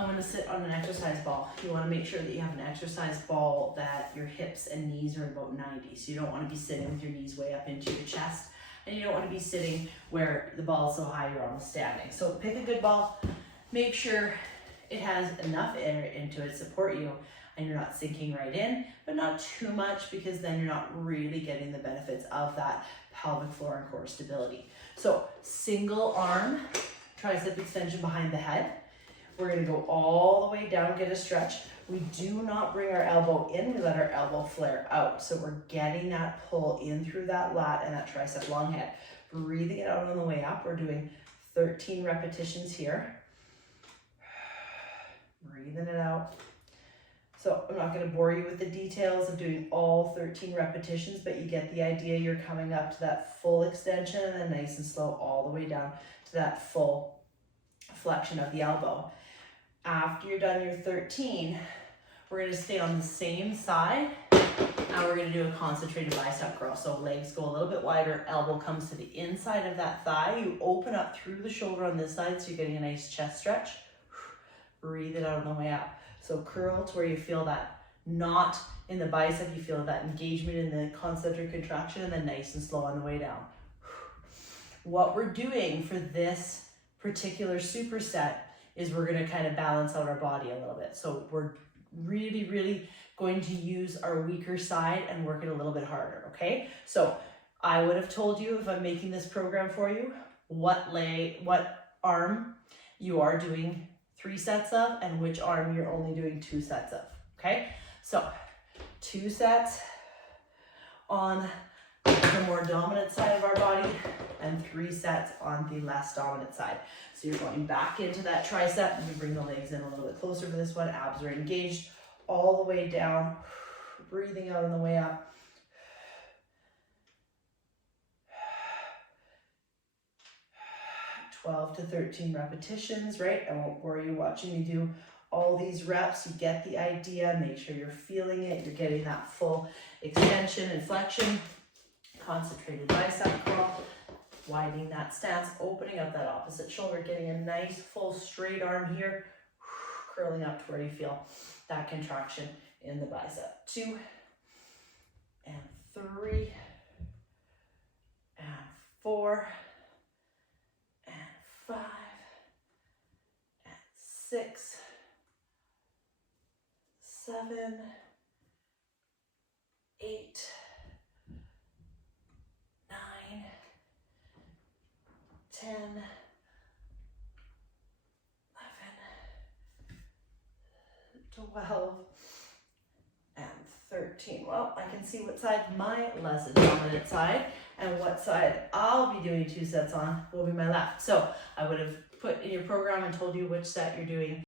I'm gonna sit on an exercise ball. You wanna make sure that you have an exercise ball that your hips and knees are about 90. So you don't wanna be sitting with your knees way up into your chest, and you don't wanna be sitting where the ball is so high you're almost standing. So pick a good ball, make sure it has enough air into it to support you, and you're not sinking right in, but not too much, because then you're not really getting the benefits of that pelvic floor and core stability. So single arm tricep extension behind the head. We're gonna go all the way down, get a stretch. We do not bring our elbow in, we let our elbow flare out. So we're getting that pull in through that lat and that tricep long head. Breathing it out on the way up. We're doing 13 repetitions here. Breathing it out. So I'm not gonna bore you with the details of doing all 13 repetitions, but you get the idea. You're coming up to that full extension and then nice and slow all the way down to that full flexion of the elbow. After you're done your 13, we're gonna stay on the same side, and we're gonna do a concentrated bicep curl. So legs go a little bit wider, elbow comes to the inside of that thigh. You open up through the shoulder on this side, so you're getting a nice chest stretch. Breathe it out on the way up. So curl to where you feel that knot in the bicep, you feel that engagement in the concentric contraction, and then nice and slow on the way down. What we're doing for this particular superset is we're gonna kind of balance out our body a little bit. So we're really going to use our weaker side and work it a little bit harder, okay? So I would have told you, if I'm making this program for you, what arm you are doing 3 sets of and which arm you're only doing 2 sets of, okay? So 2 sets on the more dominant side of our body and 3 sets on the less dominant side. So you're going back into that tricep, and you bring the legs in a little bit closer for this one. Abs are engaged all the way down, breathing out on the way up. "12 to 13 repetitions, right? I won't bore you watching me do all these reps. You get the idea. Make sure you're feeling it. You're getting that full extension and flexion. Concentrated bicep curl. Widening that stance, opening up that opposite shoulder, getting a nice full straight arm here, curling up to where you feel that contraction in the bicep. 2 and 3 and 4 and 5 and 6, 7, 8, 9, 10, 11, and 12, and 13. Well, I can see what side my less dominant side and what side I'll be doing 2 sets on will be my left. So I would have put in your program and told you which set you're doing